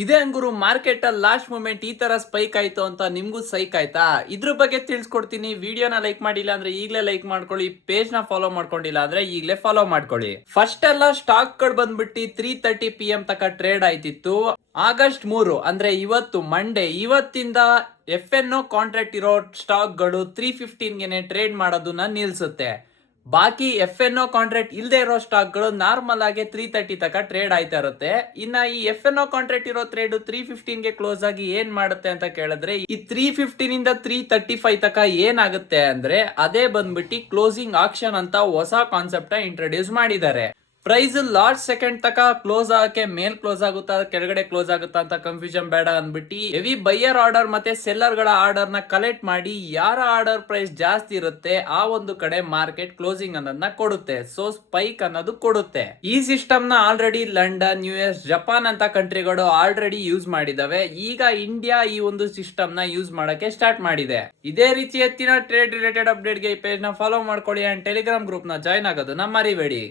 ಇದೇ ಅಂಗುರು ಮಾರ್ಕೆಟ್ ಅಲ್ಲಿ last moment ಈ ತರ ಸ್ಪೈಕ್ ಆಯ್ತು ಅಂತ ನಿಮ್ಗೂ ಸೈಕ್ ಆಯ್ತಾ? ಇದ್ರ ಬಗ್ಗೆ ತಿಳಿಸ್ಕೊಡ್ತೀನಿ. ವಿಡಿಯೋನ ಲೈಕ್ ಮಾಡಿಲ್ಲ ಅಂದ್ರೆ ಈಗಲೇ ಲೈಕ್ ಮಾಡ್ಕೊಳ್ಳಿ. ಪೇಜ್ ನ ಫಾಲೋ ಮಾಡ್ಕೊಂಡಿಲ್ಲ ಅಂದ್ರೆ ಈಗಲೇ ಫಾಲೋ ಮಾಡ್ಕೊಳ್ಳಿ. ಫಸ್ಟ್ ಎಲ್ಲ ಸ್ಟಾಕ್ ಗಳು ಬಂದ್ಬಿಟ್ಟು 3:30 PM ತನಕ ಟ್ರೇಡ್ ಆಯ್ತಿತ್ತು. ಆಗಸ್ಟ್ 3 ಅಂದ್ರೆ ಇವತ್ತು ಮಂಡೇ, ಇವತ್ತಿಂದ FNO ಕಾಂಟ್ರಾಕ್ಟ್ ಇರೋ ಸ್ಟಾಕ್ ಗಳು 3:15 ಗೆನೆ ಟ್ರೇಡ್ ಮಾಡೋದನ್ನ ನಿಲ್ಸುತ್ತೆ. ಬಾಕಿ FNO ಕಾಂಟ್ರಾಕ್ಟ್ ಇಲ್ಲದೆ ಇರೋ ಸ್ಟಾಕ್ ಗಳು ನಾರ್ಮಲ್ ಆಗಿ 3:30 ತನಕ ಟ್ರೇಡ್ ಆಯ್ತಾ ಇರುತ್ತೆ. ಇನ್ನ ಈ FNO ಕಾಂಟ್ರಾಕ್ಟ್ ಇರೋ ಟ್ರೇಡ್ 3:15 ಗೆ ಕ್ಲೋಸ್ ಆಗಿ ಏನ್ ಮಾಡುತ್ತೆ ಅಂತ ಕೇಳಿದ್ರೆ, ಈ 3:15 ಇಂದ 3:35 ತನಕ ಏನಾಗುತ್ತೆ ಅಂದ್ರೆ ಅದೇ ಬಂದ್ಬಿಟ್ಟು ಕ್ಲೋಸಿಂಗ್ ಆಕ್ಷನ್ ಅಂತ ಹೊಸ ಕಾನ್ಸೆಪ್ಟ್ ಇಂಟ್ರೊಡ್ಯೂಸ್ ಮಾಡಿದ್ದಾರೆ. ಪ್ರೈಸ್ ಲಾಸ್ಟ್ ಸೆಕೆಂಡ್ ತಕ ಕ್ಲೋಸ್ ಆಗಕ್ಕೆ ಮೇಲ್ ಕ್ಲೋಸ್ ಆಗುತ್ತಾ ಕೆಳಗಡೆ ಕ್ಲೋಸ್ ಆಗುತ್ತಾ ಅಂತ ಕನ್ಫ್ಯೂಷನ್ ಬೇಡ ಅನ್ಬಿಟ್ಟು ಹೆವಿ ಬೈಯರ್ ಆರ್ಡರ್ ಮತ್ತೆ ಸೆಲ್ಲರ್ ಗಳ ಆರ್ಡರ್ ನ ಕಲೆಕ್ಟ್ ಮಾಡಿ ಯಾರ ಆರ್ಡರ್ ಪ್ರೈಸ್ ಜಾಸ್ತಿ ಇರುತ್ತೆ ಆ ಒಂದು ಕಡೆ ಮಾರ್ಕೆಟ್ ಕ್ಲೋಸಿಂಗ್ ಅನ್ನೋದನ್ನ ಕೊಡುತ್ತೆ. ಸೊ ಸ್ಪೈಕ್ ಅನ್ನೋದು ಕೊಡುತ್ತೆ. ಈ ಸಿಸ್ಟಮ್ ನ ಆಲ್ರೆಡಿ ಲಂಡನ್, US, ಜಪಾನ್ ಅಂತ ಕಂಟ್ರಿಗಳು ಆಲ್ರೆಡಿ ಯೂಸ್ ಮಾಡಿದಾವೆ. ಈಗ ಇಂಡಿಯಾ ಈ ಒಂದು ಸಿಸ್ಟಮ್ ನ ಯೂಸ್ ಮಾಡಕ್ಕೆ ಸ್ಟಾರ್ಟ್ ಮಾಡಿದೆ. ಇದೇ ರೀತಿ ಹೆಚ್ಚಿನ ಟ್ರೇಡ್ ರಿಲೇಟೆಡ್ ಅಪ್ಡೇಟ್ ಗೆ ಈ ಪೇಜ್ ನ ಫಾಲೋ ಮಾಡ್ಕೊಳ್ಳಿ ಅಂಡ್ ಟೆಲಿಗ್ರಾಮ್ ಗ್ರೂಪ್ ನ ಜಾಯ್ನ್ ಆಗೋದನ್ನ ಮರಿಬೇಡಿ.